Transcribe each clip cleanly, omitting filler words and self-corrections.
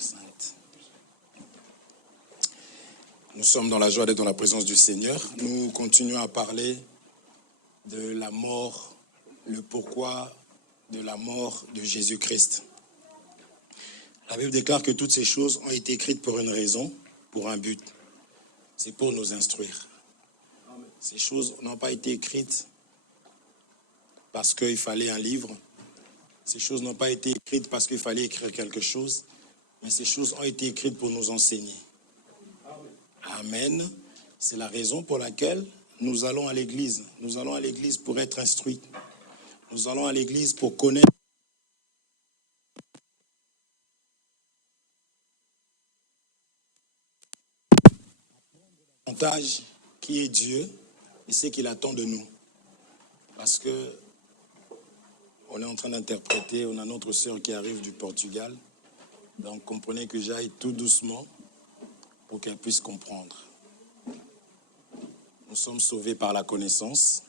Sainte. Nous sommes dans la joie d'être dans la présence du Seigneur. Nous continuons à parler de la mort, le pourquoi de la mort de Jésus-Christ. La Bible déclare que toutes ces choses ont été écrites pour une raison, pour un but. C'est pour nous instruire. Ces choses n'ont pas été écrites parce qu'il fallait un livre. Ces choses n'ont pas été écrites parce qu'il fallait écrire quelque chose. Mais ces choses ont été écrites pour nous enseigner. Amen. C'est la raison pour laquelle nous allons à l'église. Nous allons à l'église pour être instruits. Nous allons à l'église pour connaître davantage qui est Dieu et ce qu'il attend de nous. Parce que on est en train d'interpréter, on a notre sœur qui arrive du Portugal. Donc comprenez que j'aille tout doucement pour qu'elle puisse comprendre. Nous sommes sauvés par la connaissance.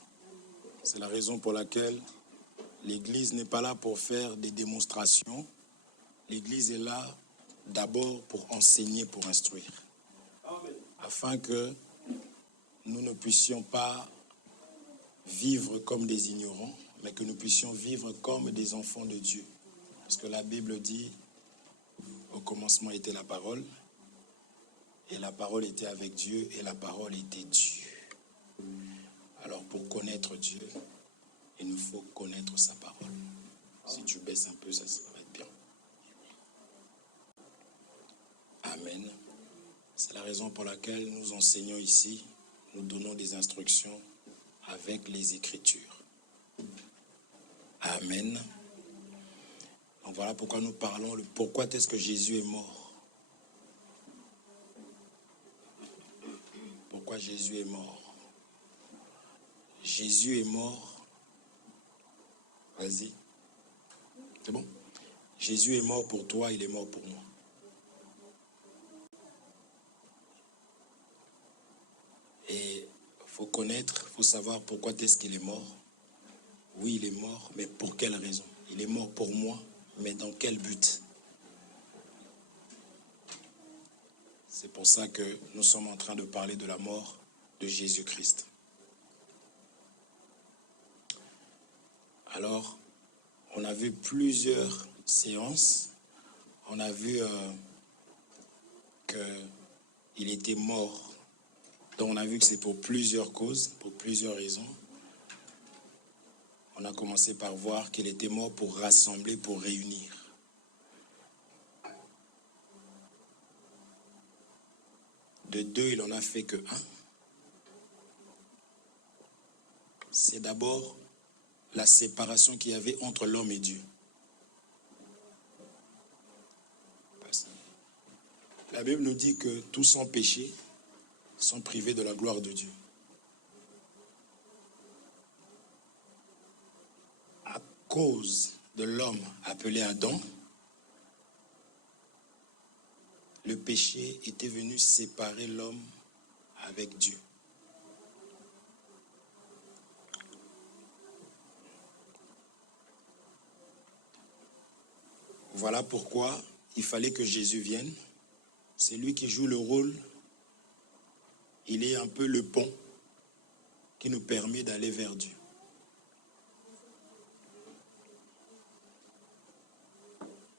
C'est la raison pour laquelle l'Église n'est pas là pour faire des démonstrations. L'Église est là d'abord pour enseigner, pour instruire. Afin que nous ne puissions pas vivre comme des ignorants, mais que nous puissions vivre comme des enfants de Dieu. Parce que la Bible dit, au commencement était la parole, et la parole était avec Dieu, et la parole était Dieu. Alors pour connaître Dieu, il nous faut connaître sa parole. Si tu baisses un peu, ça va être bien. Amen. C'est la raison pour laquelle nous enseignons ici, nous donnons des instructions avec les Écritures. Amen. Donc voilà pourquoi nous parlons, pourquoi est-ce que Jésus est mort. Pourquoi Jésus est mort. Jésus est mort. Vas-y. C'est bon? Jésus est mort pour toi, il est mort pour moi. Et il faut connaître, il faut savoir pourquoi est-ce qu'il est mort. Oui, il est mort, mais pour quelle raison? Il est mort pour moi, mais dans quel but? C'est pour ça que nous sommes en train de parler de la mort de Jésus-Christ. Alors, on a vu plusieurs séances. On a vu qu'il était mort. Donc, on a vu que c'est pour plusieurs causes, pour plusieurs raisons. On a commencé par voir qu'il était mort pour rassembler, pour réunir. De deux, il n'en a fait que un. C'est d'abord la séparation qu'il y avait entre l'homme et Dieu. La Bible nous dit que tous sans péché sont privés de la gloire de Dieu. À cause de l'homme appelé Adam, le péché était venu séparer l'homme avec Dieu. Voilà pourquoi il fallait que Jésus vienne. C'est lui qui joue le rôle. Il est un peu le pont qui nous permet d'aller vers Dieu.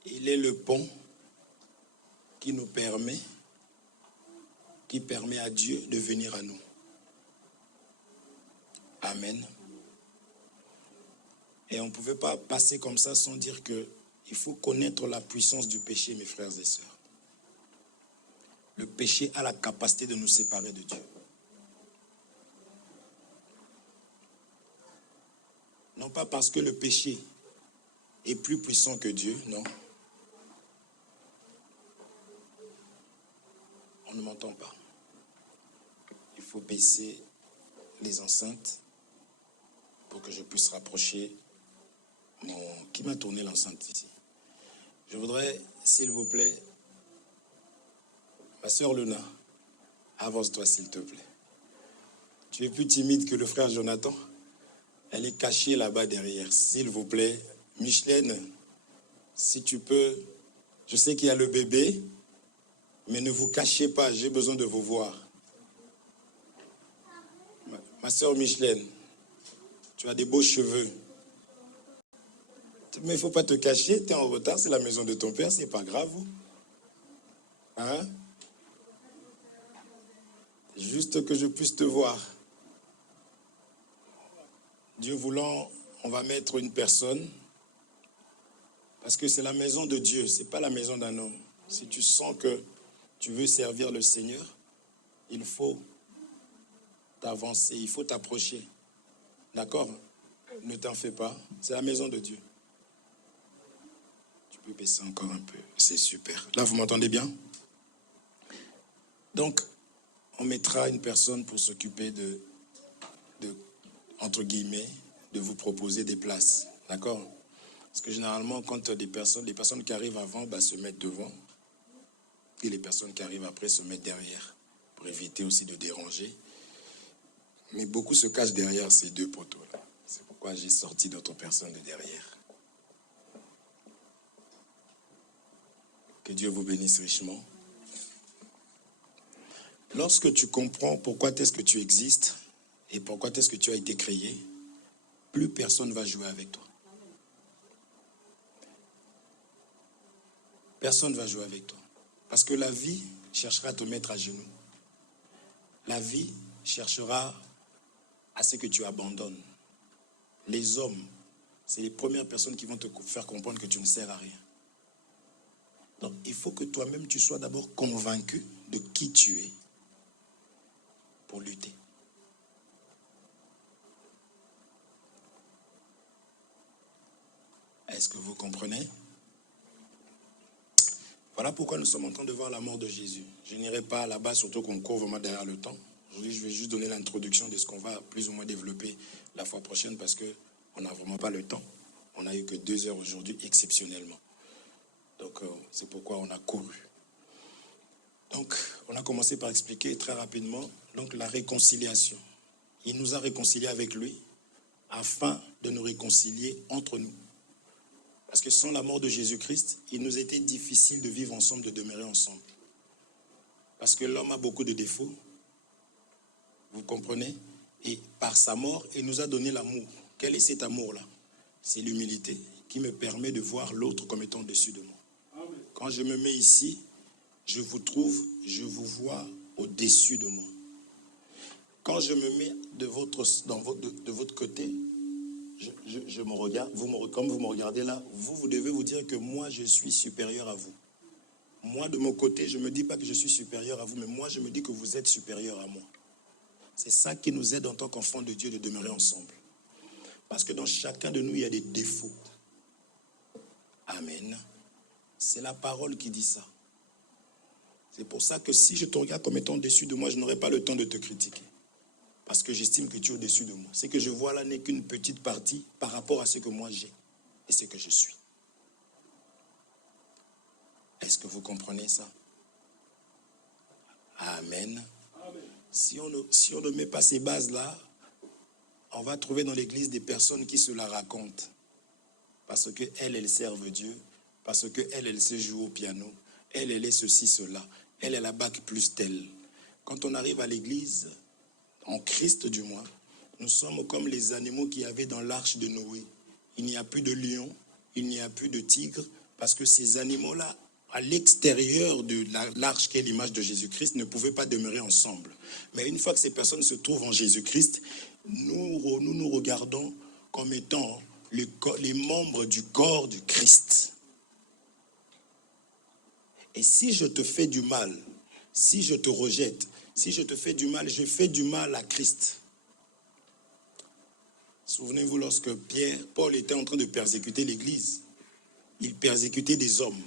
Il est le pont qui permet à Dieu de venir à nous. Amen. Et on ne pouvait pas passer comme ça sans dire que il faut connaître la puissance du péché, mes frères et sœurs. Le péché a la capacité de nous séparer de Dieu. Non pas parce que le péché est plus puissant que Dieu, non. On ne m'entend pas. Il faut baisser les enceintes pour que je puisse rapprocher mon... Qui m'a tourné l'enceinte ici? Je voudrais, s'il vous plaît, ma sœur Luna, avance-toi s'il te plaît. Tu es plus timide que le frère Jonathan. Elle est cachée là-bas derrière. S'il vous plaît, Micheline, si tu peux Je sais qu'il y a le bébé, mais ne vous cachez pas, j'ai besoin de vous voir. Ma soeur Micheline, tu as des beaux cheveux. Mais il ne faut pas te cacher, tu es en retard, c'est la maison de ton père, c'est pas grave. Hein? Juste que je puisse te voir. Dieu voulant, on va mettre une personne, parce que c'est la maison de Dieu, ce n'est pas la maison d'un homme. Si tu sens que tu veux servir le Seigneur, il faut t'avancer, il faut t'approcher. D'accord? Ne t'en fais pas, c'est la maison de Dieu. Tu peux baisser encore un peu, c'est super. Là, vous m'entendez bien? Donc, on mettra une personne pour s'occuper de, entre guillemets, de vous proposer des places. D'accord? Parce que généralement, quand les personnes qui arrivent avant se mettent devant, et les personnes qui arrivent après se mettent derrière, pour éviter aussi de déranger. Mais beaucoup se cachent derrière ces deux poteaux-là. C'est pourquoi j'ai sorti d'autres personnes de derrière. Que Dieu vous bénisse richement. Lorsque tu comprends pourquoi est-ce que tu existes et pourquoi est-ce que tu as été créé, plus personne ne va jouer avec toi. Personne ne va jouer avec toi. Parce que la vie cherchera à te mettre à genoux. La vie cherchera à ce que tu abandonnes. Les hommes, c'est les premières personnes qui vont te faire comprendre que tu ne sers à rien. Donc, il faut que toi-même, tu sois d'abord convaincu de qui tu es pour lutter. Est-ce que vous comprenez? Voilà pourquoi nous sommes en train de voir la mort de Jésus. Je n'irai pas là-bas, surtout qu'on court vraiment derrière le temps. Aujourd'hui, je vais juste donner l'introduction de ce qu'on va plus ou moins développer la fois prochaine parce qu'on n'a vraiment pas le temps. On n'a eu que 2 heures aujourd'hui, exceptionnellement. Donc, c'est pourquoi on a couru. Donc, on a commencé par expliquer très rapidement donc, la réconciliation. Il nous a réconciliés avec lui afin de nous réconcilier entre nous. Parce que sans la mort de Jésus-Christ, il nous était difficile de vivre ensemble, de demeurer ensemble. Parce que l'homme a beaucoup de défauts. Vous comprenez? Et par sa mort, il nous a donné l'amour. Quel est cet amour-là? C'est l'humilité qui me permet de voir l'autre comme étant au-dessus de moi. Quand je me mets ici, je vous trouve, je vous vois au-dessus de moi. Quand je me mets de votre côté, je me regarde, comme vous me regardez là, vous devez vous dire que moi, je suis supérieur à vous. Moi, de mon côté, je ne me dis pas que je suis supérieur à vous, mais moi, je me dis que vous êtes supérieur à moi. C'est ça qui nous aide en tant qu'enfants de Dieu de demeurer ensemble. Parce que dans chacun de nous, il y a des défauts. Amen. C'est la parole qui dit ça. C'est pour ça que si je te regarde comme étant au-dessus de moi, je n'aurai pas le temps de te critiquer. Parce que j'estime que tu es au-dessus de moi. Ce que je vois là n'est qu'une petite partie par rapport à ce que moi j'ai et ce que je suis. Est-ce que vous comprenez ça? Amen. Amen. Si on ne met pas ces bases-là, on va trouver dans l'église des personnes qui se la racontent. Parce qu'elles servent Dieu. Parce qu'elles se jouent au piano. Elle est ceci, cela. Elle est la bac plus telle. Quand on arrive à l'église, en Christ du moins, nous sommes comme les animaux qu'il y avait dans l'arche de Noé. Il n'y a plus de lion, il n'y a plus de tigre, parce que ces animaux-là, à l'extérieur de l'arche qui est l'image de Jésus-Christ, ne pouvaient pas demeurer ensemble. Mais une fois que ces personnes se trouvent en Jésus-Christ, nous regardons comme étant les membres du corps du Christ. Et si je te fais du mal, si je te rejette, si je te fais du mal, je fais du mal à Christ. Souvenez-vous lorsque Paul était en train de persécuter l'Église, il persécutait des hommes.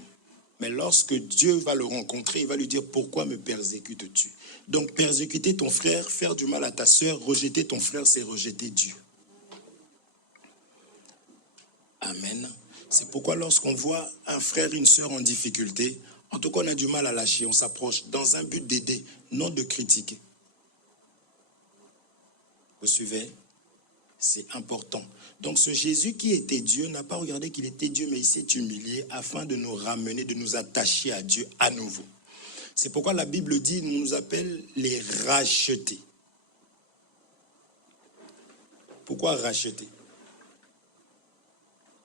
Mais lorsque Dieu va le rencontrer, il va lui dire « Pourquoi me persécutes-tu » Donc persécuter ton frère, faire du mal à ta sœur, rejeter ton frère, c'est rejeter Dieu. Amen. C'est pourquoi lorsqu'on voit un frère, une sœur en difficulté, en tout cas on a du mal à lâcher, on s'approche dans un but d'aider, non de critiquer. Vous suivez? C'est important. Donc ce Jésus qui était Dieu n'a pas regardé qu'il était Dieu, mais il s'est humilié afin de nous ramener, de nous attacher à Dieu à nouveau. C'est pourquoi la Bible dit, nous appelle les rachetés. Pourquoi racheter?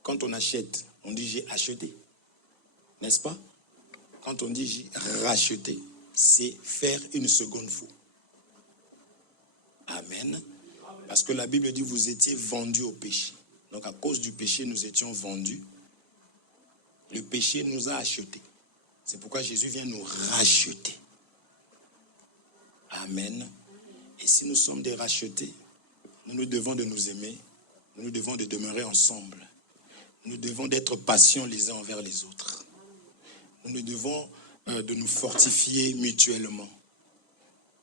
Quand on achète, on dit j'ai acheté. N'est-ce pas? Quand on dit j'ai racheté, c'est faire une seconde fois. Amen. Parce que la Bible dit vous étiez vendus au péché. Donc à cause du péché, nous étions vendus. Le péché nous a achetés. C'est pourquoi Jésus vient nous racheter. Amen. Et si nous sommes des rachetés, nous devons de nous aimer. Nous devons de demeurer ensemble. Nous devons d'être patients les uns envers les autres. Nous devons de nous fortifier mutuellement.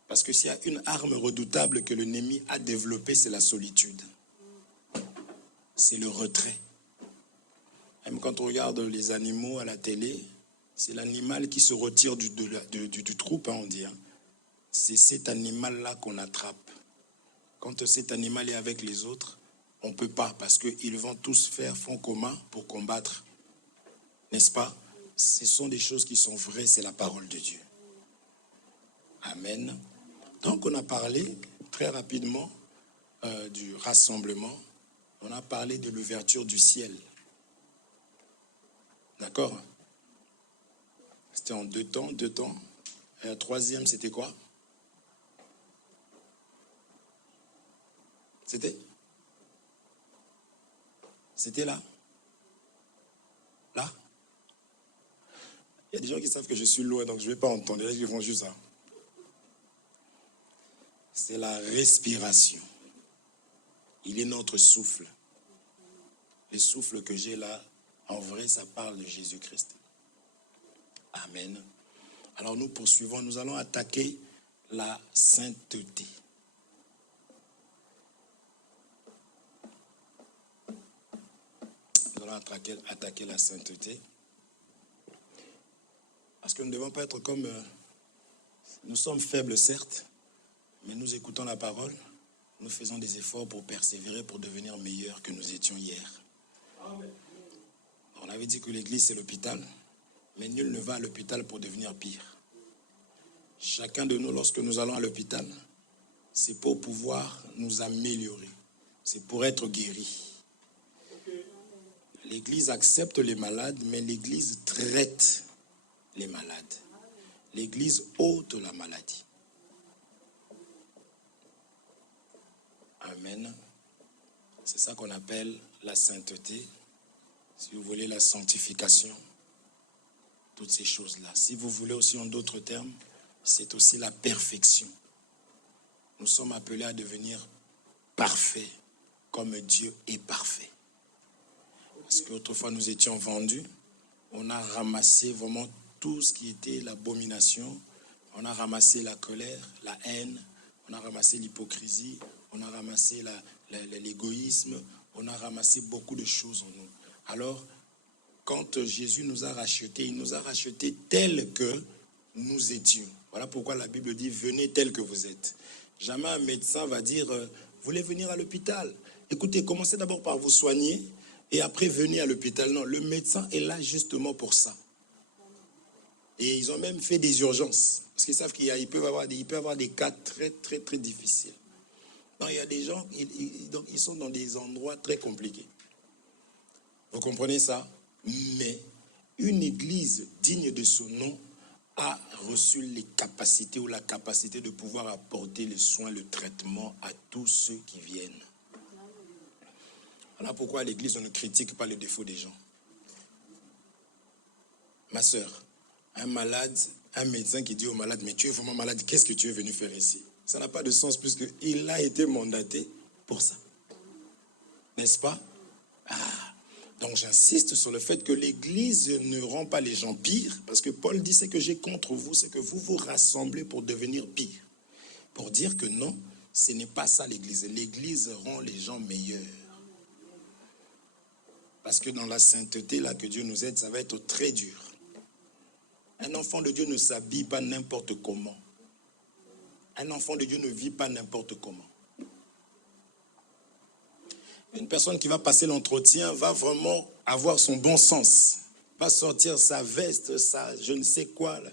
Parce que s'il y a une arme redoutable que l'ennemi a développée, c'est la solitude. C'est le retrait. Même quand on regarde les animaux à la télé, c'est l'animal qui se retire du troupe, on dit. C'est cet animal-là qu'on attrape. Quand cet animal est avec les autres, on ne peut pas, parce qu'ils vont tous faire front commun pour combattre. N'est-ce pas? Ce sont des choses qui sont vraies, c'est la parole de Dieu. Amen. Donc on a parlé très rapidement du rassemblement. On a parlé de l'ouverture du ciel. D'accord? C'était en deux temps. Et la troisième, c'était quoi? C'était là? Là? Il y a des gens qui savent que je suis loin, donc je ne vais pas entendre. Ils font juste ça. C'est la respiration. Il est notre souffle. Le souffle que j'ai là, en vrai, ça parle de Jésus-Christ. Amen. Alors nous poursuivons, nous allons attaquer la sainteté. Nous allons attaquer la sainteté. Parce que nous ne devons pas être comme... nous sommes faibles, certes, mais nous écoutons la parole, nous faisons des efforts pour persévérer, pour devenir meilleurs que nous étions hier. Amen. On avait dit que l'église, c'est l'hôpital, mais nul ne va à l'hôpital pour devenir pire. Chacun de nous, lorsque nous allons à l'hôpital, c'est pour pouvoir nous améliorer. C'est pour être guéri. L'église accepte les malades, mais l'église traite les malades. L'église ôte la maladie. Amen. C'est ça qu'on appelle la sainteté. Si vous voulez la sanctification, toutes ces choses-là. Si vous voulez aussi en d'autres termes, c'est aussi la perfection. Nous sommes appelés à devenir parfaits, comme Dieu est parfait. Parce qu'autrefois nous étions vendus, on a ramassé vraiment tout ce qui était l'abomination, on a ramassé la colère, la haine, on a ramassé l'hypocrisie, on a ramassé l'égoïsme, on a ramassé beaucoup de choses en nous. Alors, quand Jésus nous a rachetés, il nous a rachetés tels que nous étions. Voilà pourquoi la Bible dit « Venez tels que vous êtes ». Jamais un médecin va dire « Vous voulez venir à l'hôpital ?» Écoutez, commencez d'abord par vous soigner et après venez à l'hôpital. Non, le médecin est là justement pour ça. Et ils ont même fait des urgences. Parce qu'ils savent qu'il peut y avoir des cas très, très, très difficiles. Donc, il y a des gens, ils sont dans des endroits très compliqués. Vous comprenez ça? Mais une église digne de ce nom a reçu les capacités ou la capacité de pouvoir apporter les soins, le traitement à tous ceux qui viennent. Voilà pourquoi à l'église, on ne critique pas les défauts des gens. Ma sœur, un malade, un médecin qui dit au malade, mais tu es vraiment malade, qu'est-ce que tu es venu faire ici? Ça n'a pas de sens puisqu'il a été mandaté pour ça. N'est-ce pas? Donc j'insiste sur le fait que l'église ne rend pas les gens pires, parce que Paul dit, c'est que j'ai contre vous, c'est que vous vous rassemblez pour devenir pire. Pour dire que non, ce n'est pas ça l'église. L'église rend les gens meilleurs. Parce que dans la sainteté, là, que Dieu nous aide, ça va être très dur. Un enfant de Dieu ne s'habille pas n'importe comment. Un enfant de Dieu ne vit pas n'importe comment. Une personne qui va passer l'entretien va vraiment avoir son bon sens. Pas sortir sa veste, sa je ne sais quoi. Là.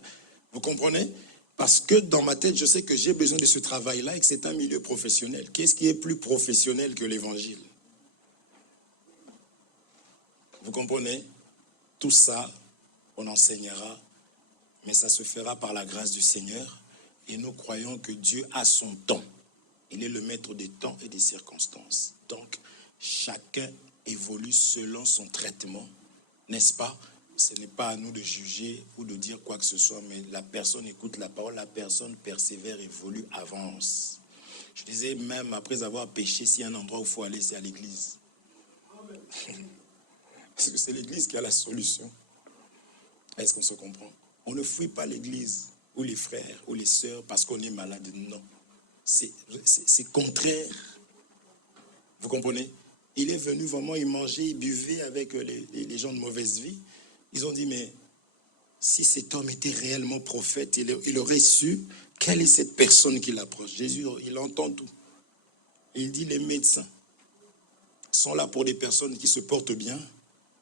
Vous comprenez? Parce que dans ma tête, je sais que j'ai besoin de ce travail-là et que c'est un milieu professionnel. Qu'est-ce qui est plus professionnel que l'évangile? Vous comprenez? Tout ça, on enseignera, mais ça se fera par la grâce du Seigneur. Et nous croyons que Dieu a son temps. Il est le maître des temps et des circonstances. Donc, chacun évolue selon son traitement, n'est-ce pas? Ce n'est pas à nous de juger ou de dire quoi que ce soit, mais la personne écoute la parole, la personne persévère, évolue, avance. Je disais même, après avoir péché, s'il y a un endroit où il faut aller, c'est à l'église. Parce que c'est l'église qui a la solution. Est-ce qu'on se comprend? On ne fuit pas l'église, ou les frères, ou les sœurs, parce qu'on est malade. Non. C'est contraire. Vous comprenez? Il est venu vraiment, il mangeait, il buvait avec les gens de mauvaise vie. Ils ont dit, mais si cet homme était réellement prophète, il aurait su quelle est cette personne qui l'approche. Jésus, il entend tout. Il dit, les médecins sont là pour des personnes qui se portent bien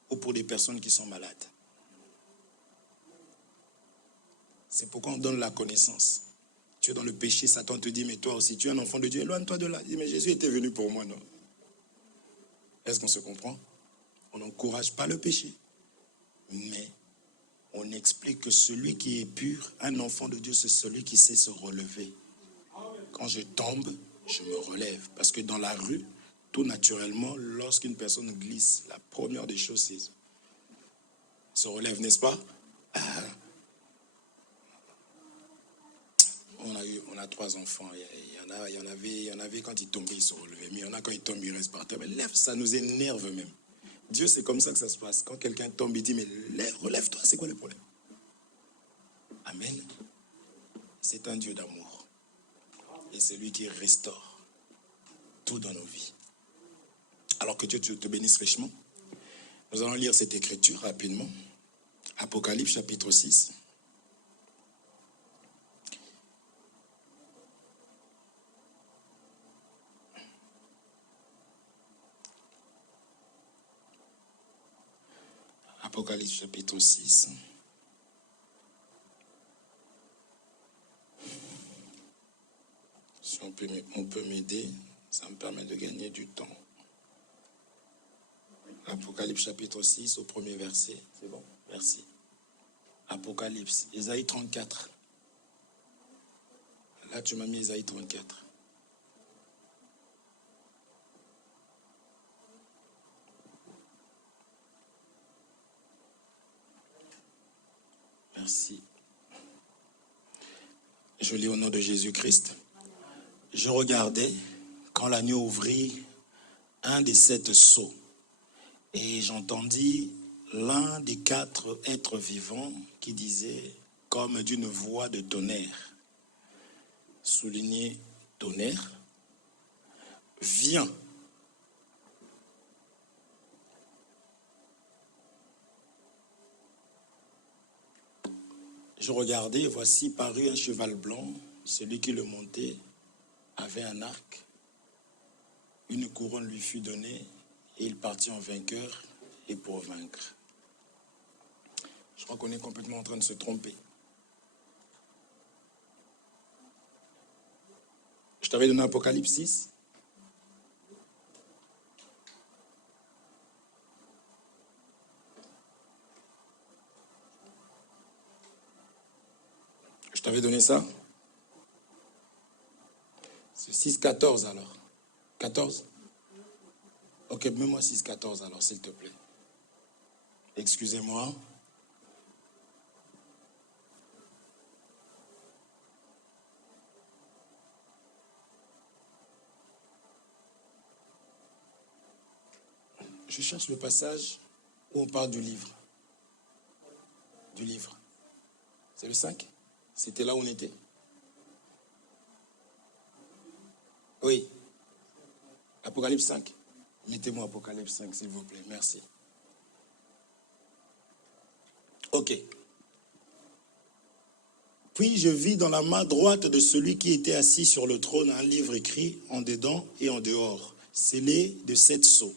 ou pour des personnes qui sont malades. C'est pourquoi on donne la connaissance. Tu es dans le péché, Satan te dit, mais toi aussi, tu es un enfant de Dieu, éloigne-toi de là. Il dit, mais Jésus était venu pour moi, non? Est-ce qu'on se comprend? On n'encourage pas le péché, mais on explique que celui qui est pur, un enfant de Dieu, c'est celui qui sait se relever. Quand je tombe, je me relève. Parce que dans la rue, tout naturellement, lorsqu'une personne glisse, la première des choses, c'est se relève, n'est-ce pas? On a 3 enfants. Il y en avait quand ils tombaient, ils se relevaient. Mais il y en a quand ils tombent, ils restent par terre. Mais lève, ça nous énerve même. Dieu, c'est comme ça que ça se passe. Quand quelqu'un tombe, il dit, mais relève-toi, c'est quoi le problème? Amen. C'est un Dieu d'amour. Et c'est lui qui restaure tout dans nos vies. Alors que Dieu te bénisse richement. Nous allons lire cette écriture rapidement. Apocalypse chapitre 6. Apocalypse chapitre 6. Si on peut m'aider, ça me permet de gagner du temps. Apocalypse chapitre 6 au premier verset. C'est bon? Merci. Apocalypse, Ésaïe 34. Là, tu m'as mis Ésaïe 34. Merci. Je lis au nom de Jésus-Christ. Je regardais quand l'agneau ouvrit un des 7 sceaux et j'entendis l'un des 4 êtres vivants qui disait comme d'une voix de tonnerre, souligné tonnerre, viens. Je regardais, et voici parut un cheval blanc, celui qui le montait avait un arc, une couronne lui fut donnée, et il partit en vainqueur et pour vaincre. Je crois qu'on est complètement en train de se tromper. Je t'avais donné Apocalypse 6. Je t'avais donné ça. C'est 6,14 alors. 14? Ok, mets-moi 6,14 alors, s'il te plaît. Excusez-moi. Je cherche le passage où on parle du livre. Du livre. C'est le 5? C'était là où on était? Oui. Apocalypse 5. Mettez-moi Apocalypse 5, s'il vous plaît. Merci. Ok. Puis je vis dans la main droite de celui qui était assis sur le trône un livre écrit en dedans et en dehors. scellé de 7 sceaux.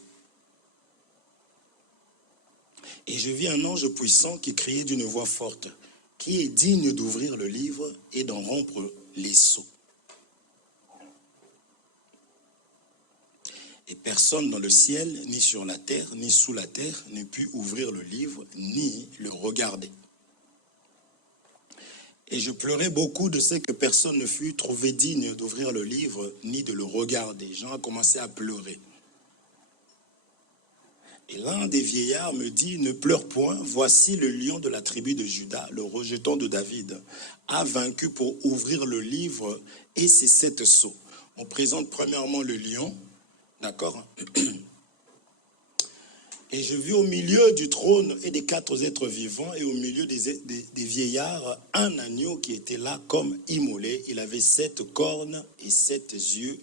Et je vis un ange puissant qui criait d'une voix forte, qui est digne d'ouvrir le livre et d'en rompre les sceaux. Et personne dans le ciel, ni sur la terre, ni sous la terre, ne put ouvrir le livre, ni le regarder. Et je pleurais beaucoup de ce que personne ne fut trouvé digne d'ouvrir le livre, ni de le regarder. Jean a commencé à pleurer. Et l'un des vieillards me dit, ne pleure point, voici le lion de la tribu de Juda, le rejeton de David, a vaincu pour ouvrir le livre et ses 7 sceaux. On présente premièrement le lion, d'accord? Et je vis au milieu du trône et des 4 êtres vivants et au milieu des vieillards un agneau qui était là comme immolé. Il avait 7 cornes et 7 yeux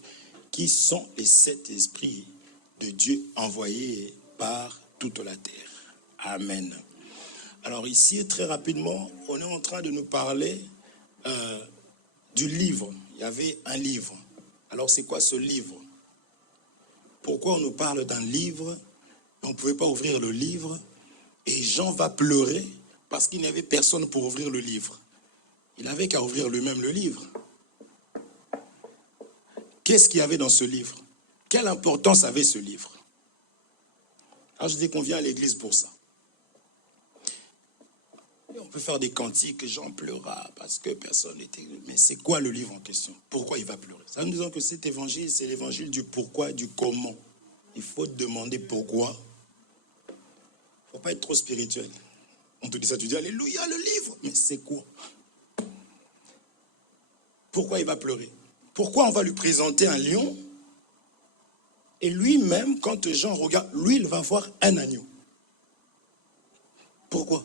qui sont les 7 esprits de Dieu envoyés par toute la terre. Amen. Alors ici, très rapidement, on est en train de nous parler du livre. Il y avait un livre. Alors c'est quoi ce livre? Pourquoi on nous parle d'un livre? On ne pouvait pas ouvrir le livre. Et Jean va pleurer parce qu'il n'y avait personne pour ouvrir le livre. Il n'avait qu'à ouvrir lui-même le livre. Qu'est-ce qu'il y avait dans ce livre? Quelle importance avait ce livre? Alors je dis qu'on vient à l'église pour ça. Et on peut faire des cantiques, Jean pleura parce que personne n'était... Mais c'est quoi le livre en question? Pourquoi il va pleurer? Ça nous disons que cet évangile, c'est l'évangile du pourquoi, du comment. Il faut demander pourquoi. Il ne faut pas être trop spirituel. On te dit ça, tu dis alléluia, le livre. Mais c'est quoi? Pourquoi il va pleurer? Pourquoi on va lui présenter un lion? Et lui-même, quand Jean regarde, lui, il va voir un agneau. Pourquoi?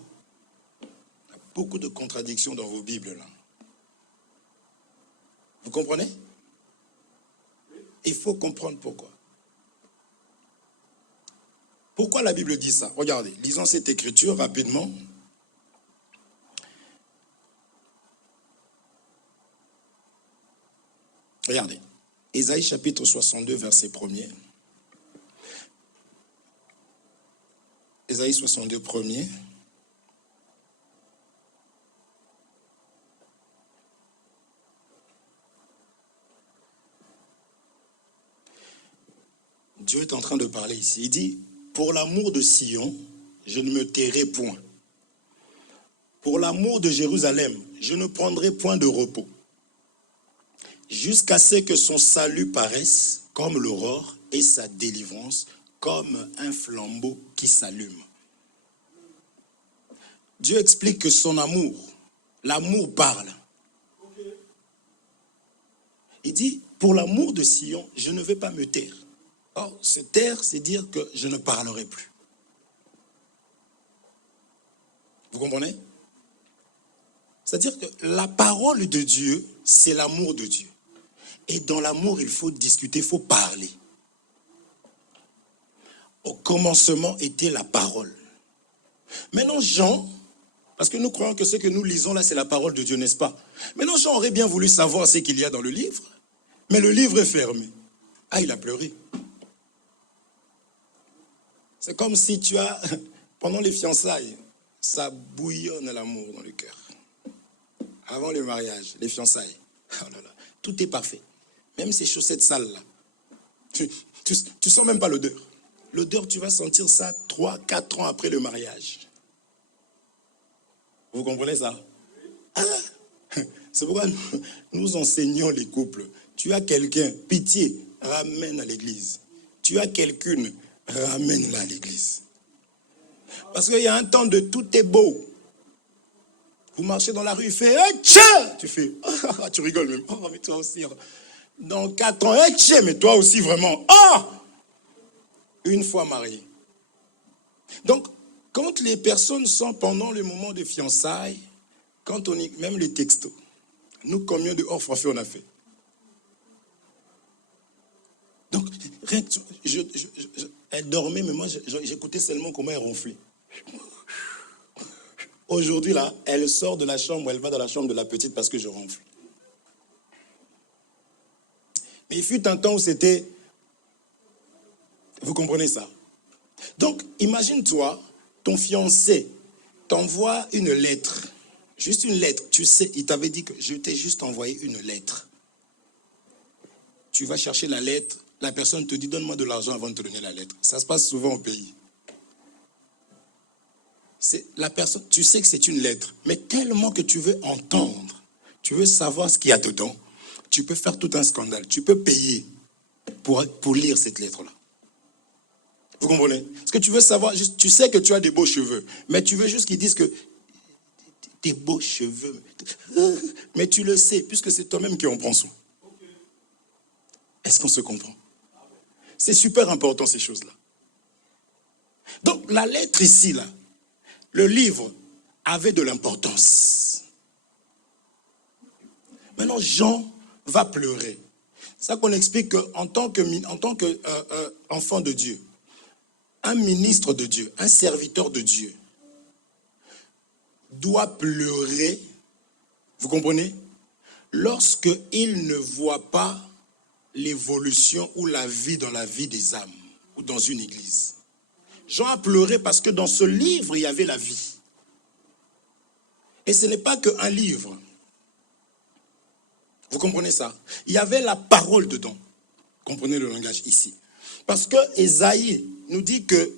Il y a beaucoup de contradictions dans vos Bibles, là. Vous comprenez? Il faut comprendre pourquoi. Pourquoi la Bible dit ça? Regardez, lisons cette écriture rapidement. Regardez. Ésaïe chapitre 62, verset 1er. Ésaïe 62, 1er. Dieu est en train de parler ici. Il dit, pour l'amour de Sion, je ne me tairai point. Pour l'amour de Jérusalem, je ne prendrai point de repos. Jusqu'à ce que son salut paraisse comme l'aurore et sa délivrance comme un flambeau qui s'allume. Dieu explique que son amour, l'amour parle. Il dit, pour l'amour de Sion, je ne vais pas me taire. Or, se taire, c'est dire que je ne parlerai plus. Vous comprenez? C'est-à-dire que la parole de Dieu, c'est l'amour de Dieu. Et dans l'amour, il faut discuter, il faut parler. Au commencement était la parole. Maintenant, Jean, parce que nous croyons que ce que nous lisons là, c'est la parole de Dieu, n'est-ce pas? Maintenant, Jean aurait bien voulu savoir ce qu'il y a dans le livre, mais le livre est fermé. Ah, il a pleuré. C'est comme si tu as, pendant les fiançailles, ça bouillonne l'amour dans le cœur. Avant le mariage, les fiançailles, oh là là, tout est parfait. Même ces chaussettes sales là, tu sens même pas l'odeur. L'odeur, tu vas sentir ça 3-4 ans après le mariage. Vous comprenez ça? Ah, c'est pourquoi nous enseignons les couples. Tu as quelqu'un, pitié, ramène à l'église. Tu as quelqu'une, ramène-la à l'église. Parce qu'il y a un temps de tout est beau. Vous marchez dans la rue, il fait hey, tchè! Tu fais, oh, tu rigoles même. Oh, mais toi aussi. Dans 4 ans, hey, tchè! Mais toi aussi vraiment. Oh! Une fois marié. Donc, quand les personnes sont pendant le moment de fiançailles, quand on y, même les textos, nous, combien de hors forfait on a fait? Donc, elle dormait, mais moi, j'écoutais seulement comment elle ronflait. Aujourd'hui, là, elle sort de la chambre, elle va dans la chambre de la petite parce que je ronfle. Mais il fut un temps où c'était Vous comprenez ça? Donc, imagine-toi, ton fiancé t'envoie une lettre. Juste une lettre. Tu sais, il t'avait dit que je t'ai juste envoyé une lettre. Tu vas chercher la lettre. La personne te dit, donne-moi de l'argent avant de te donner la lettre. Ça se passe souvent au pays. C'est la personne, tu sais que c'est une lettre, mais tellement que tu veux entendre, tu veux savoir ce qu'il y a dedans, tu peux faire tout un scandale. Tu peux payer pour lire cette lettre-là. Vous comprenez? Parce que tu veux savoir, tu sais que tu as des beaux cheveux, mais tu veux juste qu'ils disent que tes beaux cheveux. Mais tu le sais, puisque c'est toi-même qui en prends soin. Est-ce qu'on se comprend? C'est super important, ces choses-là. Donc, la lettre ici, là, le livre avait de l'importance. Maintenant, Jean va pleurer. C'est ça qu'on explique qu'en tant qu'enfant de Dieu, un ministre de Dieu, un serviteur de Dieu, doit pleurer, vous comprenez, lorsqu'il ne voit pas l'évolution ou la vie dans la vie des âmes ou dans une église. Jean a pleuré parce que dans ce livre, il y avait la vie. Et ce n'est pas qu'un livre. Vous comprenez ça? Il y avait la parole dedans. Comprenez le langage ici. Parce que Ésaïe nous dit que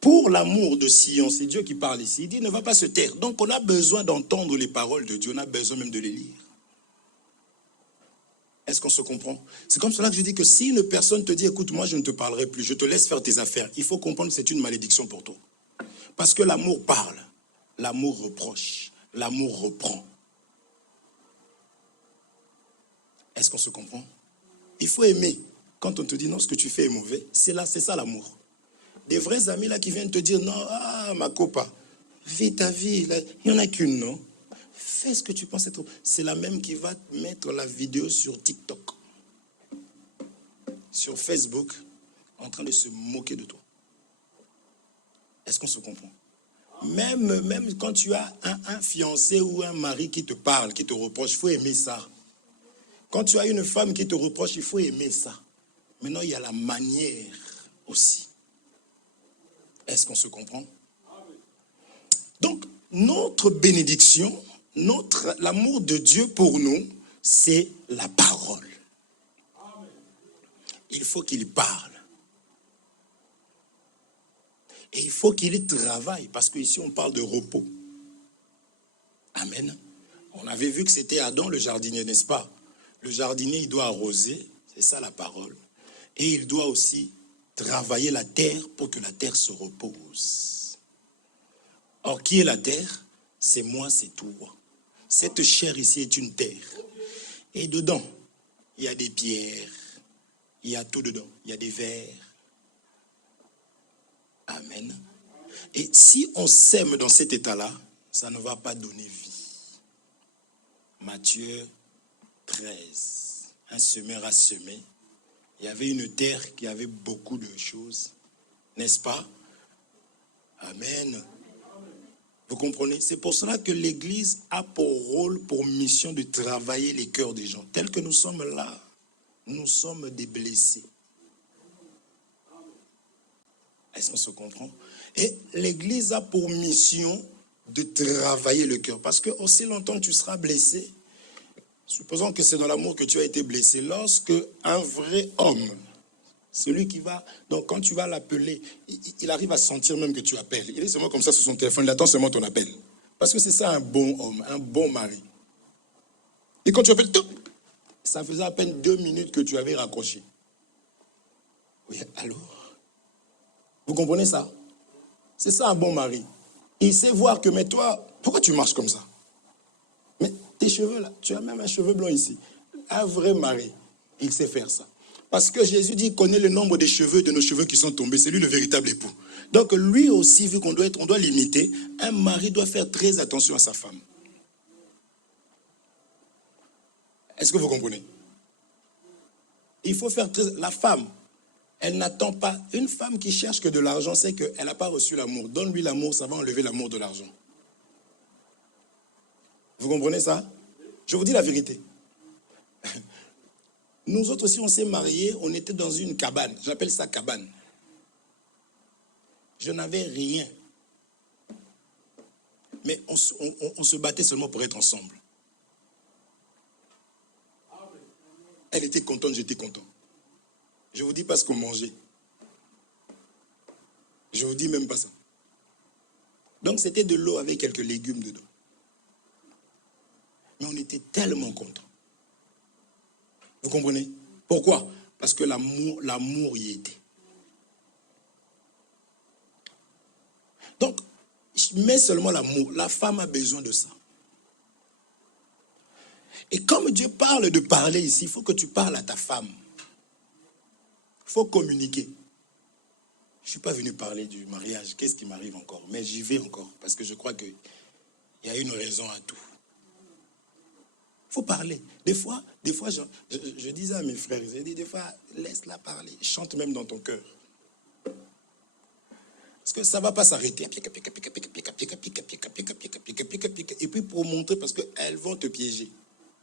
pour l'amour de Sion, c'est Dieu qui parle ici, il dit ne va pas se taire. Donc on a besoin d'entendre les paroles de Dieu, on a besoin même de les lire. Est-ce qu'on se comprend? C'est comme cela que je dis que si une personne te dit écoute, moi je ne te parlerai plus, je te laisse faire tes affaires, il faut comprendre que c'est une malédiction pour toi. Parce que l'amour parle, l'amour reproche, l'amour reprend. Est-ce qu'on se comprend? Il faut aimer. Quand on te dit non, ce que tu fais est mauvais, c'est ça l'amour. Des vrais amis là qui viennent te dire non, ma copa, vis ta vie, là. Il n'y en a qu'une, non? Fais ce que tu penses être. C'est la même qui va mettre la vidéo sur TikTok, sur Facebook, en train de se moquer de toi. Est-ce qu'on se comprend? Même quand tu as un fiancé ou un mari qui te parle, qui te reproche, il faut aimer ça. Quand tu as une femme qui te reproche, il faut aimer ça. Maintenant, il y a la manière aussi. Est-ce qu'on se comprend? Donc, notre bénédiction, l'amour de Dieu pour nous, c'est la parole. Il faut qu'il parle. Et il faut qu'il travaille, parce qu'ici on parle de repos. Amen. On avait vu que c'était Adam le jardinier, n'est-ce pas? Le jardinier, il doit arroser, c'est ça la parole. Et il doit aussi travailler la terre pour que la terre se repose. Or, qui est la terre? C'est moi, c'est toi. Cette chair ici est une terre. Et dedans, il y a des pierres, il y a tout dedans, il y a des vers. Amen. Et si on sème dans cet état-là, ça ne va pas donner vie. Matthieu 13. Un semeur a semé. Il y avait une terre qui avait beaucoup de choses. N'est-ce pas? Amen. Vous comprenez? C'est pour cela que l'Église a pour rôle, pour mission de travailler les cœurs des gens. Tels que nous sommes là, nous sommes des blessés. Est-ce qu'on se comprend? Et l'Église a pour mission de travailler le cœur. Parce que aussi longtemps que tu seras blessé, supposons que c'est dans l'amour que tu as été blessé, lorsque un vrai homme, celui qui va, donc quand tu vas l'appeler, il arrive à sentir même que tu appelles. Il est seulement comme ça sur son téléphone, il attend seulement ton appel. Parce que c'est ça un bon homme, un bon mari. Et quand tu appelles, ça faisait à peine 2 minutes que tu avais raccroché. Oui, allô? Vous comprenez ça? C'est ça un bon mari. Il sait voir que, mais toi, pourquoi tu marches comme ça? Mais tes cheveux là, tu as même un cheveu blanc ici. Un vrai mari, il sait faire ça. Parce que Jésus dit, il connaît le nombre des cheveux, de nos cheveux qui sont tombés. C'est lui le véritable époux. Donc lui aussi, vu qu'on doit l'imiter, un mari doit faire très attention à sa femme. Est-ce que vous comprenez? Il faut faire très... La femme, elle n'attend pas. Une femme qui cherche que de l'argent, c'est qu'elle n'a pas reçu l'amour. Donne-lui l'amour, ça va enlever l'amour de l'argent. Vous comprenez ça? Je vous dis la vérité. Nous autres aussi, on s'est mariés, on était dans une cabane. J'appelle ça cabane. Je n'avais rien. Mais on se battait seulement pour être ensemble. Elle était contente, j'étais content. Je vous dis pas ce qu'on mangeait. Je vous dis même pas ça. Donc c'était de l'eau avec quelques légumes dedans. Mais on était tellement contents. Vous comprenez? Pourquoi? Parce que l'amour y était. Donc, mais seulement l'amour. La femme a besoin de ça. Et comme Dieu parle de parler ici, il faut que tu parles à ta femme. Il faut communiquer. Je ne suis pas venu parler du mariage. Qu'est-ce qui m'arrive encore? Mais j'y vais encore. Parce que je crois qu'il y a une raison à tout. Il faut parler. Des fois je disais à mes frères, j'ai dit des fois, laisse-la parler. Chante même dans ton cœur. Parce que ça ne va pas s'arrêter. Et puis pour montrer, parce qu'elles vont te piéger.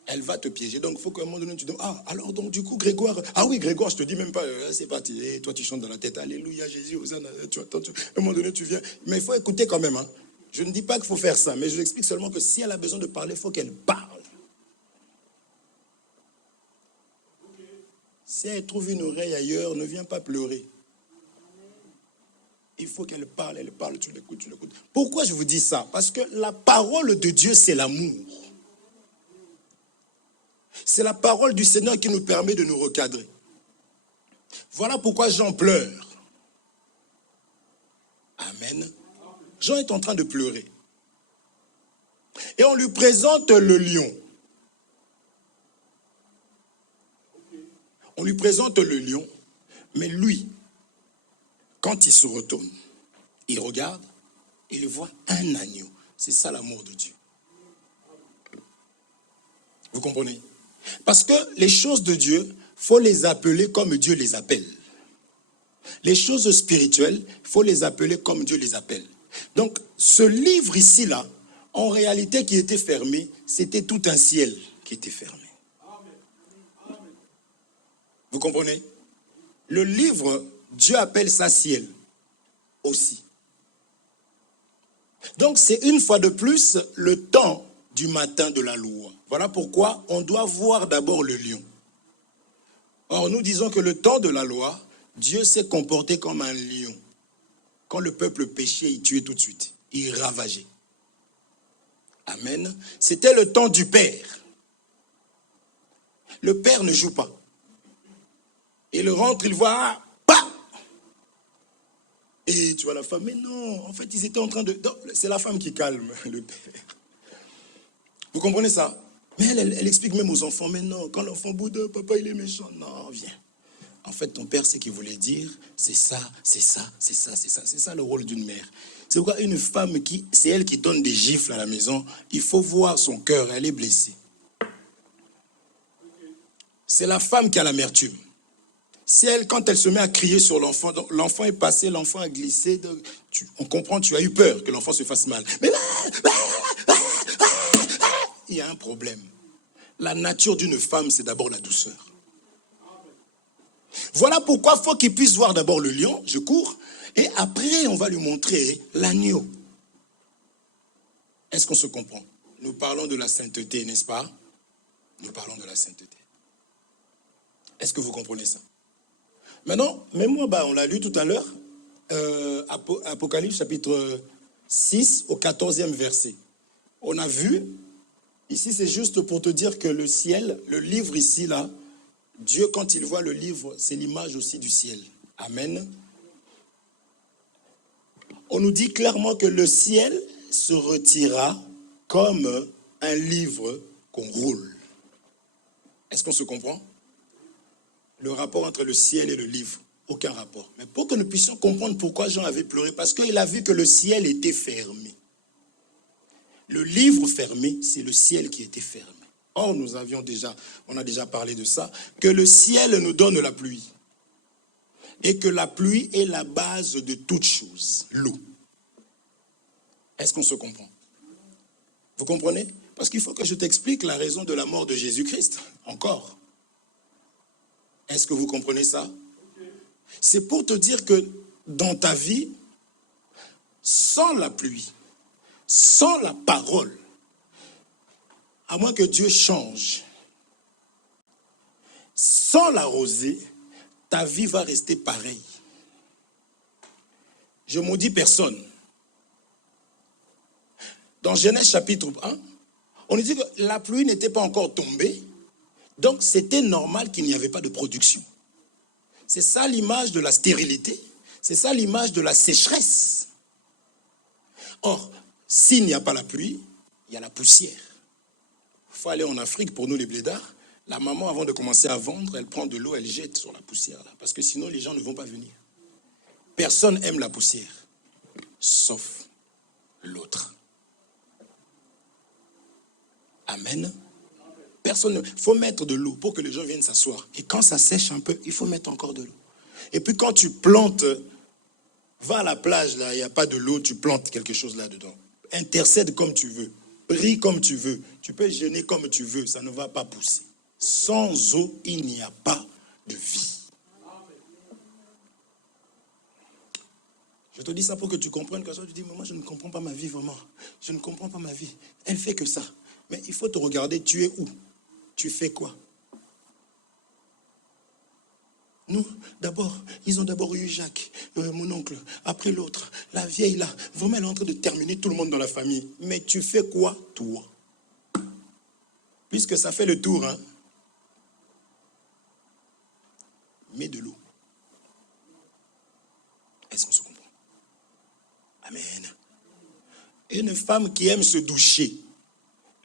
Elle va te piéger. Donc il faut qu'à un moment donné, tu dis, ah, alors donc du coup, Grégoire, ah oui, Grégoire, je te dis même pas, c'est parti. Et toi, tu chantes dans la tête, alléluia, Jésus, Hosanna, tu attends, à un moment donné, tu viens. Mais il faut écouter quand même. Hein. Je ne dis pas qu'il faut faire ça, mais je l'explique seulement que si elle a besoin de parler, il faut qu'elle parle. Si elle trouve une oreille ailleurs, ne viens pas pleurer. Il faut qu'elle parle, tu l'écoutes, tu l'écoutes. Pourquoi je vous dis ça? Parce que la parole de Dieu, c'est l'amour. C'est la parole du Seigneur qui nous permet de nous recadrer. Voilà pourquoi Jean pleure. Amen. Jean est en train de pleurer. Et on lui présente le lion. On lui présente le lion, mais lui, quand il se retourne, il regarde, il voit un agneau. C'est ça l'amour de Dieu. Vous comprenez? Parce que les choses de Dieu, il faut les appeler comme Dieu les appelle. Les choses spirituelles, il faut les appeler comme Dieu les appelle. Donc, ce livre ici-là, en réalité qui était fermé, c'était tout un ciel qui était fermé. Vous comprenez? Le livre, Dieu appelle ça ciel aussi. Donc, c'est une fois de plus le temps du matin de la loi. Voilà pourquoi on doit voir d'abord le lion. Or, nous disons que le temps de la loi, Dieu s'est comporté comme un lion. Quand le peuple péchait, il tuait tout de suite. Il ravageait. Amen. C'était le temps du Père. Le Père ne joue pas. Il rentre, il voit, bah! Et tu vois la femme, mais non, en fait, ils étaient en train de... C'est la femme qui calme le Père. Vous comprenez ça? Mais elle explique même aux enfants, mais non, quand l'enfant boude, papa, il est méchant. Non, viens. En fait, ton père, ce qu'il voulait dire, c'est ça, c'est ça, c'est ça, c'est ça. C'est ça le rôle d'une mère. C'est pourquoi une femme, c'est elle qui donne des gifles à la maison, il faut voir son cœur, elle est blessée. C'est la femme qui a l'amertume. C'est elle, quand elle se met à crier sur l'enfant, l'enfant est passé, l'enfant a glissé, on comprend, tu as eu peur que l'enfant se fasse mal. Mais là, il y a un problème. La nature d'une femme, c'est d'abord la douceur. Voilà pourquoi il faut qu'il puisse voir d'abord le lion, je cours, et après on va lui montrer l'agneau. Est-ce qu'on se comprend? Nous parlons de la sainteté, n'est-ce pas? Nous parlons de la sainteté. Est-ce que vous comprenez ça? Maintenant, même moi, on l'a lu tout à l'heure, Apocalypse chapitre 6 au 14e verset. On a vu, ici c'est juste pour te dire que le ciel, le livre ici, là, Dieu quand il voit le livre, c'est l'image aussi du ciel. Amen. On nous dit clairement que le ciel se retira comme un livre qu'on roule. Est-ce qu'on se comprend? Le rapport entre le ciel et le livre, aucun rapport. Mais pour que nous puissions comprendre pourquoi Jean avait pleuré, parce qu'il a vu que le ciel était fermé. Le livre fermé, c'est le ciel qui était fermé. Or, on a déjà parlé de ça, que le ciel nous donne la pluie. Et que la pluie est la base de toute chose, l'eau. Est-ce qu'on se comprend? Vous comprenez? Parce qu'il faut que je t'explique la raison de la mort de Jésus-Christ, encore. Est-ce que vous comprenez ça? C'est pour te dire que dans ta vie, Sans la pluie, sans la parole, à moins que Dieu change, sans la rosée, ta vie va rester pareille. Je maudis personne. Dans Genèse chapitre 1, on nous dit que la pluie n'était pas encore tombée, donc c'était normal qu'il n'y avait pas de production. C'est ça l'image de la stérilité, c'est ça l'image de la sécheresse. Or, s'il n'y a pas la pluie, il y a la poussière. Il faut aller en Afrique pour nous les blédards. La maman, avant de commencer à vendre, elle prend de l'eau, elle jette sur la poussière, là, parce que sinon les gens ne vont pas venir. Personne n'aime la poussière, sauf l'autre. Amen. Personne. Il faut mettre de l'eau pour que les gens viennent s'asseoir. Et quand ça sèche un peu, il faut mettre encore de l'eau. Et puis quand tu plantes, va à la plage, là, il n'y a pas de l'eau, tu plantes quelque chose là-dedans. Intercède comme tu veux. Prie comme tu veux. Tu peux jeûner comme tu veux. Ça ne va pas pousser. Sans eau, il n'y a pas de vie. Je te dis ça pour que tu comprennes. Quand tu dis, mais moi je ne comprends pas ma vie vraiment. Je ne comprends pas ma vie. Elle fait que ça. Mais il faut te regarder, tu es où? Tu fais quoi? Nous, d'abord, ils ont d'abord eu Jacques, mon oncle, après l'autre, la vieille là. Vraiment, elle est en train de terminer tout le monde dans la famille. Mais tu fais quoi, toi? Puisque ça fait le tour, hein? Mets de l'eau. Est-ce qu'on se comprend? Amen. Une femme qui aime se doucher,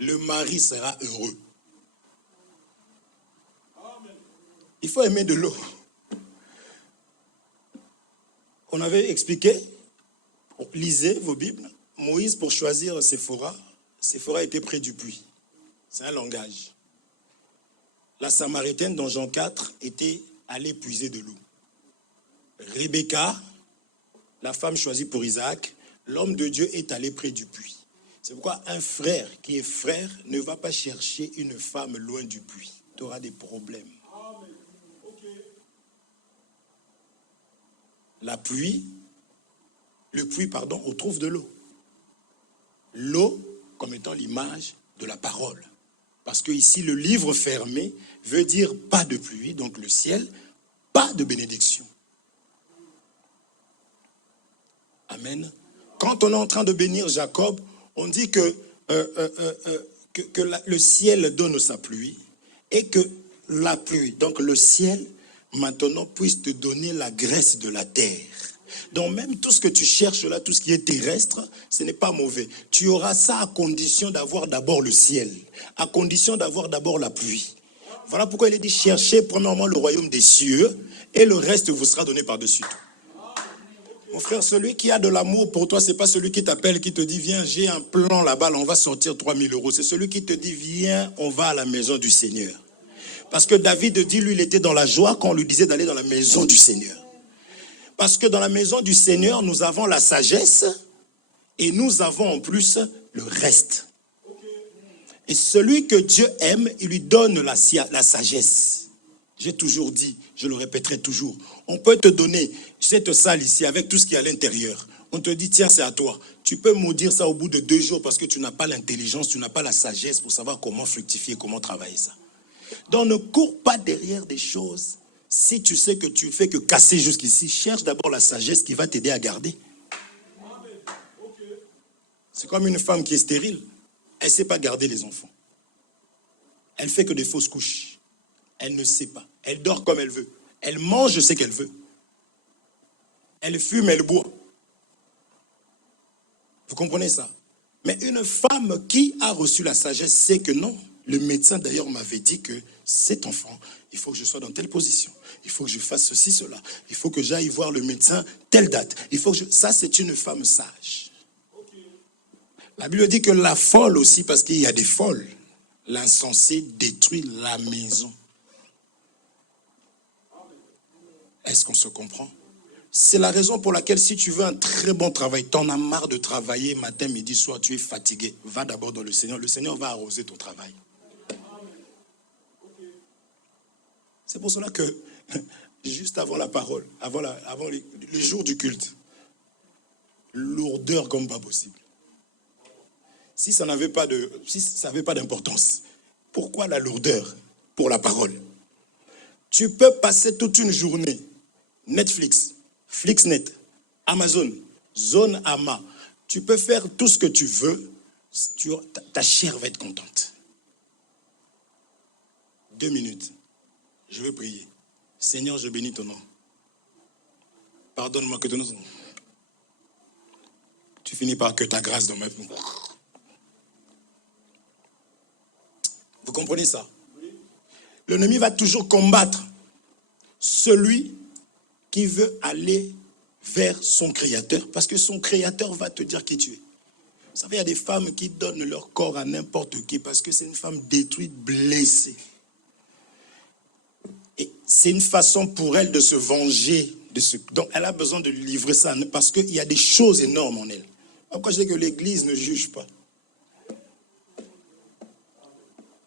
le mari sera heureux. Il faut aimer de l'eau. On avait expliqué, lisez vos Bibles, Moïse pour choisir Séphora était près du puits. C'est un langage. La Samaritaine dans Jean 4 était allée puiser de l'eau. Rebecca, la femme choisie pour Isaac, l'homme de Dieu est allé près du puits. C'est pourquoi un frère qui est frère ne va pas chercher une femme loin du puits. Tu auras des problèmes. La pluie, le puits, pardon, on trouve de l'eau. L'eau comme étant l'image de la parole. Parce que ici, le livre fermé veut dire pas de pluie, donc le ciel, pas de bénédiction. Amen. Quand on est en train de bénir Jacob, on dit que le ciel donne sa pluie et que la pluie, donc le ciel, maintenant puisse te donner la graisse de la terre. Donc même tout ce que tu cherches là, tout ce qui est terrestre, ce n'est pas mauvais. Tu auras ça à condition d'avoir d'abord le ciel, à condition d'avoir d'abord la pluie. Voilà pourquoi il est dit, cherchez premièrement le royaume des cieux et le reste vous sera donné par-dessus tout. Mon frère, celui qui a de l'amour pour toi, ce n'est pas celui qui t'appelle, qui te dit, viens, j'ai un plan là-bas, on va sortir 3000 euros. C'est celui qui te dit, viens, on va à la maison du Seigneur. Parce que David dit, lui, il était dans la joie quand on lui disait d'aller dans la maison du Seigneur. Parce que dans la maison du Seigneur, nous avons la sagesse et nous avons en plus le reste. Et celui que Dieu aime, il lui donne la sagesse. J'ai toujours dit, je le répéterai toujours, on peut te donner cette salle ici avec tout ce qui est à l'intérieur. On te dit, tiens, c'est à toi. Tu peux maudire ça au bout de 2 jours parce que tu n'as pas l'intelligence, tu n'as pas la sagesse pour savoir comment fructifier, comment travailler ça. Donc ne cours pas derrière des choses. Si tu sais que tu fais que casser jusqu'ici, cherche d'abord la sagesse qui va t'aider à garder. C'est comme une femme qui est stérile. Elle ne sait pas garder les enfants. Elle fait que des fausses couches. Elle ne sait pas. Elle dort comme elle veut. Elle mange ce qu'elle veut. Elle fume, elle boit. Vous comprenez ça? Mais une femme qui a reçu la sagesse sait que non. Le médecin d'ailleurs m'avait dit que cet enfant, il faut que je sois dans telle position. Il faut que je fasse ceci, cela. Il faut que j'aille voir le médecin telle date. Il faut que Ça, c'est une femme sage. La Bible dit que la folle aussi, parce qu'il y a des folles, l'insensé détruit la maison. Est-ce qu'on se comprend? C'est la raison pour laquelle si tu veux un très bon travail, tu en as marre de travailler matin, midi, soir, tu es fatigué, va d'abord dans le Seigneur. Le Seigneur va arroser ton travail. C'est pour cela que, juste avant la parole, avant le jour du culte, Lourdeur comme pas possible. Si ça n'avait pas d'importance, pourquoi la lourdeur pour la parole? Tu peux passer toute une journée, Netflix, Flixnet, Amazon, Zone Ama. Tu peux faire tout ce que tu veux, ta chair va être contente. 2 minutes, je vais prier. Seigneur, je bénis ton nom. Pardonne-moi que ton nom. Tu finis par que ta grâce dans ma vie. Vous comprenez ça? L'ennemi va toujours combattre celui qui veut aller vers son créateur, parce que son créateur va te dire qui tu es. Vous savez, il y a des femmes qui donnent leur corps à n'importe qui parce que c'est une femme détruite, blessée. Et c'est une façon pour elle de se venger de ce. Donc elle a besoin de livrer ça parce qu'il y a des choses énormes en elle. Pourquoi je dis que l'Église ne juge pas?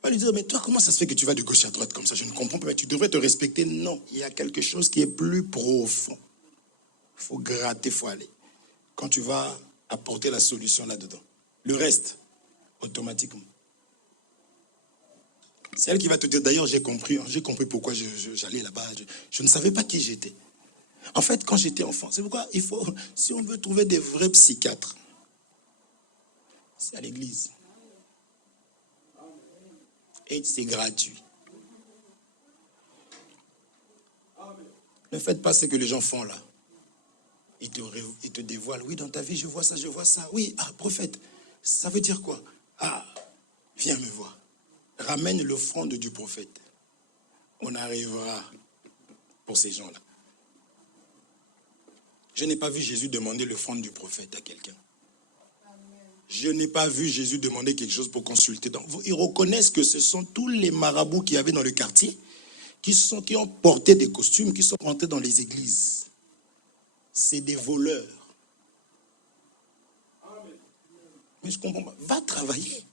On va lui dire, mais toi, comment ça se fait que tu vas de gauche à droite comme ça? Je ne comprends pas, mais tu devrais te respecter. Non, il y a quelque chose qui est plus profond. Il faut gratter, il faut aller. Quand tu vas apporter la solution là-dedans. Le reste, automatiquement. C'est elle qui va te dire, d'ailleurs, j'ai compris pourquoi j'allais là-bas. Je ne savais pas qui j'étais. En fait, quand j'étais enfant, c'est pourquoi il faut, si on veut trouver des vrais psychiatres, c'est à l'église. Et c'est gratuit. Ne faites pas ce que les gens font là. Ils te dévoilent. Oui, dans ta vie, je vois ça, je vois ça. Oui, prophète, ça veut dire quoi? Viens me voir. Ramène l'offrande du prophète. On arrivera pour ces gens-là. Je n'ai pas vu Jésus demander l'offrande du prophète à quelqu'un. Je n'ai pas vu Jésus demander quelque chose pour consulter. Donc, ils reconnaissent que ce sont tous les marabouts qu'il y avait dans le quartier qui ont porté des costumes, qui sont rentrés dans les églises. C'est des voleurs. Mais je ne comprends pas. Va travailler.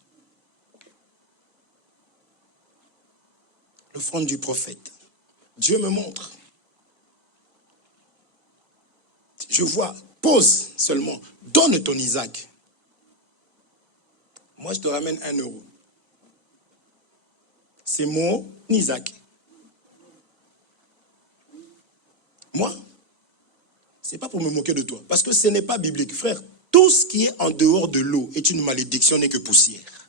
L'offrande du prophète. Dieu me montre. Je vois. Pose seulement. Donne ton Isaac. Moi, je te ramène 1 euro. C'est mon Isaac. Moi, ce n'est pas pour me moquer de toi. Parce que ce n'est pas biblique. Frère, tout ce qui est en dehors de l'eau est une malédiction, n'est que poussière.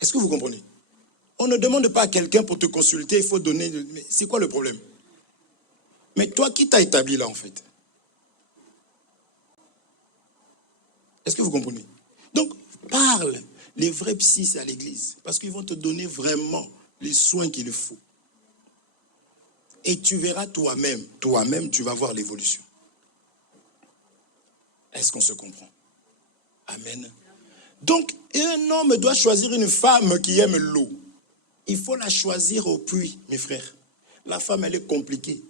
Est-ce que vous comprenez? On ne demande pas à quelqu'un pour te consulter, il faut donner... Mais c'est quoi le problème? Mais toi, qui t'a établi là, en fait? Est-ce que vous comprenez? Donc, parle. Les vrais psys, c'est à l'église. Parce qu'ils vont te donner vraiment les soins qu'il faut. Et tu verras toi-même, tu vas voir l'évolution. Est-ce qu'on se comprend? Amen. Donc, un homme doit choisir une femme qui aime l'eau. Il faut la choisir au puits, mes frères. La femme, elle est compliquée.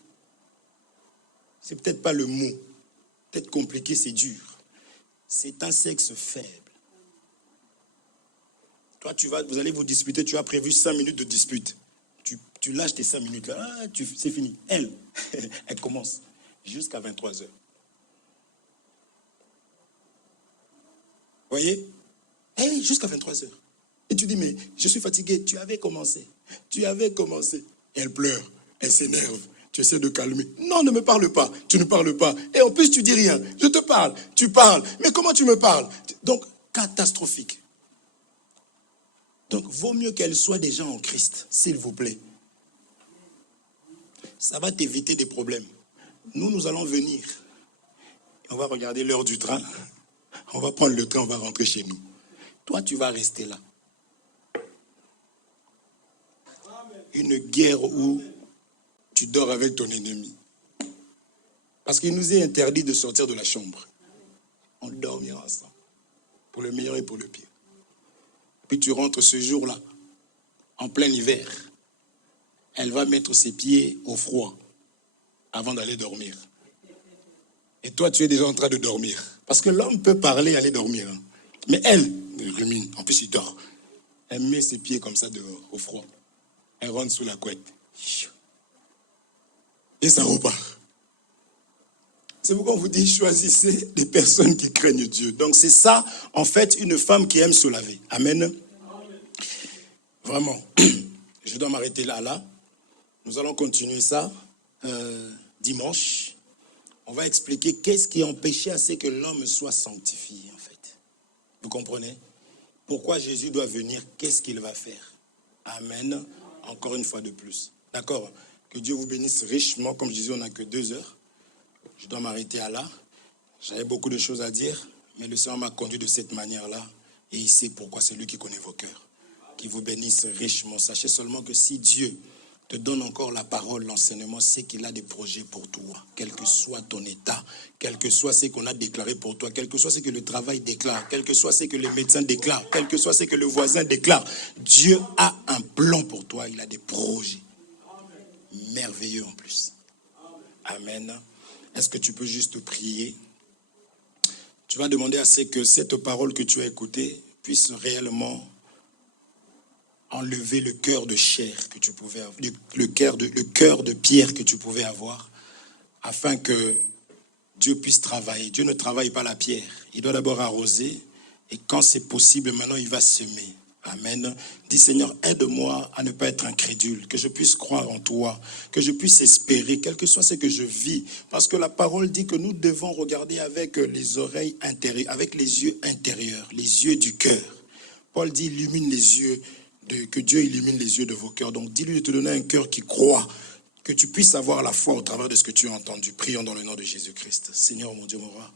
C'est peut-être pas le mot. Peut-être compliqué, c'est dur. C'est un sexe faible. Toi, vous allez vous disputer, tu as prévu 5 minutes de dispute. Tu lâches tes 5 minutes là, c'est fini. Elle commence jusqu'à 23h. Voyez? Jusqu'à 23h. Et tu dis, mais je suis fatigué. Tu avais commencé. Elle pleure, elle s'énerve. Tu essaies de calmer. Non, ne me parle pas. Tu ne parles pas. Et en plus, tu dis rien. Je te parle. Tu parles. Mais comment tu me parles? Donc, catastrophique. Donc, vaut mieux qu'elle soit déjà en Christ, s'il vous plaît. Ça va t'éviter des problèmes. Nous allons venir. On va regarder l'heure du train. On va prendre le train, on va rentrer chez nous. Toi, tu vas rester là. Une guerre où tu dors avec ton ennemi. Parce qu'il nous est interdit de sortir de la chambre. On dormira ensemble. Pour le meilleur et pour le pire. Puis tu rentres ce jour-là, en plein hiver. Elle va mettre ses pieds au froid avant d'aller dormir. Et toi, tu es déjà en train de dormir. Parce que l'homme peut parler et aller dormir. Hein. Mais elle rumine. En plus, il dort. Elle met ses pieds comme ça dehors, au froid. Elle rentre sous la couette. Et ça repart. C'est pourquoi on vous dit, choisissez des personnes qui craignent Dieu. Donc c'est ça, en fait, une femme qui aime se laver. Amen. Vraiment. Je dois m'arrêter là. Nous allons continuer ça dimanche. On va expliquer qu'est-ce qui empêchait à ce que l'homme soit sanctifié, en fait. Vous comprenez? Pourquoi Jésus doit venir? Qu'est-ce qu'il va faire? Amen. Encore une fois de plus. D'accord? Que Dieu vous bénisse richement. Comme je disais, on n'a que 2 heures. Je dois m'arrêter là. J'avais beaucoup de choses à dire, mais le Seigneur m'a conduit de cette manière-là. Et il sait pourquoi, c'est lui qui connaît vos cœurs. Qu'il vous bénisse richement. Sachez seulement que si Dieu te donne encore la parole, l'enseignement, c'est qu'il a des projets pour toi. Quel que soit ton état, quel que soit ce qu'on a déclaré pour toi, quel que soit ce que le travail déclare, quel que soit ce que les médecins déclarent, quel que soit ce que le voisin déclare, Dieu a un plan pour toi. Il a des projets merveilleux en plus. Amen. Est-ce que tu peux juste prier? Tu vas demander à ce que cette parole que tu as écoutée puisse réellement enlever le cœur de chair que tu pouvais avoir, le cœur de pierre que tu pouvais avoir, afin que Dieu puisse travailler. Dieu ne travaille pas la pierre. Il doit d'abord arroser, et quand c'est possible, maintenant il va semer. Amen. Dis Seigneur, aide-moi à ne pas être incrédule, que je puisse croire en toi, que je puisse espérer, quel que soit ce que je vis. Parce que la parole dit que nous devons regarder avec les oreilles intérieures, avec les yeux intérieurs, les yeux du cœur. Paul dit, illumine les yeux, que Dieu illumine les yeux de vos cœurs. Donc dis-lui de te donner un cœur qui croit, que tu puisses avoir la foi au travers de ce que tu as entendu. Prions dans le nom de Jésus-Christ. Seigneur, mon Dieu, mon roi,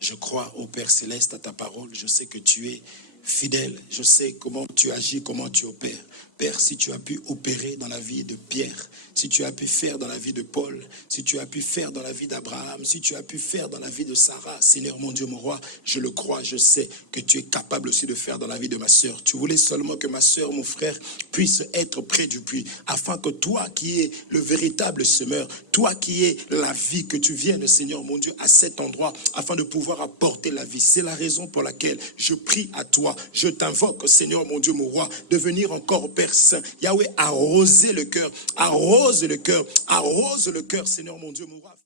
je crois au Père Céleste, à ta parole. Je sais que tu es fidèle. Je sais comment tu agis, comment tu opères. Père, si tu as pu opérer dans la vie de Pierre, si tu as pu faire dans la vie de Paul, si tu as pu faire dans la vie d'Abraham, si tu as pu faire dans la vie de Sarah, Seigneur mon Dieu, mon roi, je le crois, je sais que tu es capable aussi de faire dans la vie de ma sœur. Tu voulais seulement que ma sœur, mon frère, puisse être près du puits, afin que toi qui es le véritable semeur, toi qui es la vie, que tu viennes, Seigneur mon Dieu, à cet endroit, afin de pouvoir apporter la vie. C'est la raison pour laquelle je prie à toi, je t'invoque, Seigneur mon Dieu, mon roi, de venir encore, Père Saint. Yahweh, arrose le cœur, Seigneur mon Dieu, mon roi.